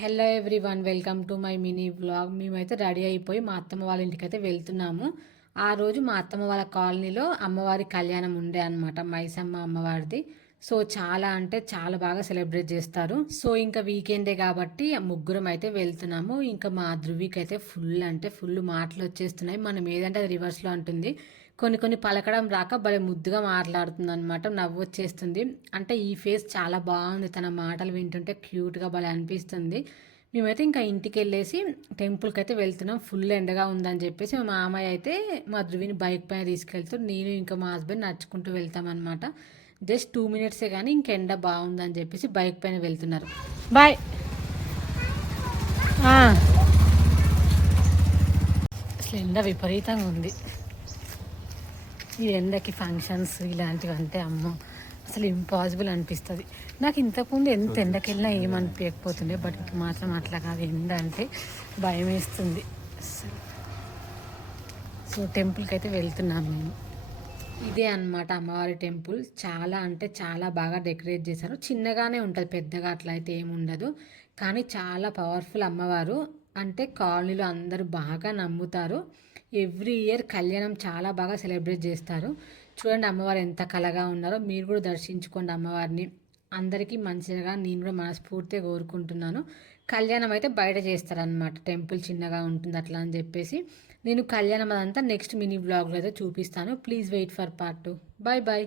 Hello everyone, welcome to my mini vlog. మేమైతే ready అయిపోయి మా అత్తమ్మ వాళ్ళ ఇంటికి అయితే వెళ్తున్నాము. ఆ రోజు మా అత్తమ్మ వాళ్ళ కాలనీలో అమ్మవారి కళ్యాణం ఉండే అనమాట, మైసమ్మ అమ్మవారిది. సో చాలా అంటే చాలా బాగా సెలబ్రేట్ చేస్తారు. సో ఇంకా వీకెండే కాబట్టి ముగ్గురం అయితే వెళ్తున్నాము. ఇంకా మా ధృవికి అయితే ఫుల్ అంటే ఫుల్ మాటలు వచ్చేస్తున్నాయి. మనం ఏదంటే అది రివర్స్లో అంటుంది. కొన్ని కొన్ని పలకడం రాక భలే ముద్దుగా మాట్లాడుతుంది అనమాట, నవ్వు వచ్చేస్తుంది. అంటే ఈ ఫేస్ చాలా బాగుంది, తన మాటలు వింటుంటే క్యూట్గా భలే అనిపిస్తుంది. మేమైతే ఇంకా ఇంటికి వెళ్ళేసి టెంపుల్కి అయితే వెళ్తున్నాం. ఫుల్ ఎండగా ఉందని చెప్పేసి మా మామయ్య అయితే మా ధృవిని బైక్ పైన తీసుకెళ్తూ నేను ఇంకా మా హస్బెండ్ నడుచుకుంటూ వెళ్తామన్నమాట. జస్ట్ 2 మినిట్సే కానీ ఇంక ఎండ బాగుందని చెప్పేసి బైక్ పైన వెళ్తున్నారు. బాయ్. అసలు ఎండ విపరీతంగా ఉంది. ఈ ఎండకి ఫంక్షన్స్ ఇలాంటివి అంటే అమ్మో అసలు ఇంపాసిబుల్ అనిపిస్తుంది. నాకు ఇంతకుముందు ఎంత ఎండకి వెళ్ళినా ఏమనిపించకపోతుండే, బట్ ఇంక మాత్రం అట్లా కాదు. ఎండ అంటే భయం వేస్తుంది అసలు. సో టెంపుల్కి అయితే వెళ్తున్నాం మేము. ఇదే అన్నమాట అమ్మవారి టెంపుల్. చాలా అంటే చాలా బాగా డెకరేట్ చేశారు. చిన్నగానే ఉంటుంది, పెద్దగా అట్లా అయితే ఏమి ఉండదు. కానీ చాలా పవర్ఫుల్ అమ్మవారు. అంటే కాలనీలో అందరూ బాగా నమ్ముతారు. ఎవ్రీ ఇయర్ కళ్యాణం చాలా బాగా సెలబ్రేట్ చేస్తారు. చూడండి అమ్మవారు ఎంత కళగా ఉన్నారో. మీరు కూడా దర్శించుకోండి అమ్మవారిని. అందరికీ మంచిగా నేను కూడా మనస్ఫూర్తిగా కోరుకుంటున్నాను. కళ్యాణం అయితే బయట చేస్తారనమాట, టెంపుల్ చిన్నగా ఉంటుంది అట్లా అని చెప్పేసి. నేను కళ్యాణం అదంతా నెక్స్ట్ మినీ బ్లాగ్లో అయితే చూపిస్తాను. Please wait for part 2. Bye bye.